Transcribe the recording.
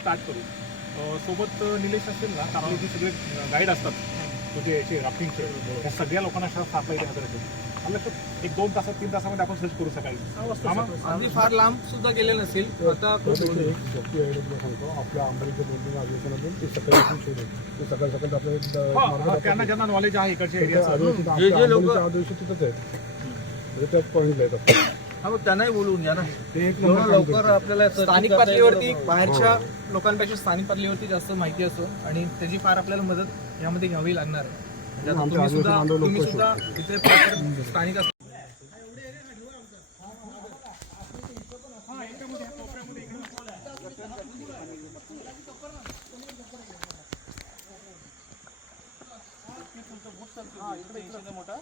Start करू. सोबत निलेश असेल ना, आपले जे सगळे गाईड असतात म्हणजे याचे राफ्टिंगचे, त्या सगळ्या लोकांना सापला इथे हजर असेल. लक्षात 1-2 तासात 3 तासामध्ये आपण सर्च करू सकाळी. आम्ही फार लांब सुद्धा गेले नसेल. आता सोपी आयडिया तुला सांगतो, आपल्या आंबरीच्या 2-3 अधिवेशनातून ते सकाळी शोधून ते सकाळी सकाळी आपल्या त्यांना ज्यांना नॉलेज आहे इकडच्या एरियाचं जे लोक अधिवेशन तिथंच आहेत म्हणजे त्याच पॉईंटला येतात. हा मग त्यांनाही बोलवून घ्या ना. ते एक जेवढं नंबर लवकर आपल्याला स्थानिक पातळीवरती बाहेरच्या लोकांपेक्षा स्थानिक पातळीवरती जास्त माहिती असो आणि त्याची फार आपल्याला मदत यामध्ये घ्यावी लागणार आहे. म्हणजे आता तुम्ही सुद्धा इथे proper स्थानिक असतो. मोठा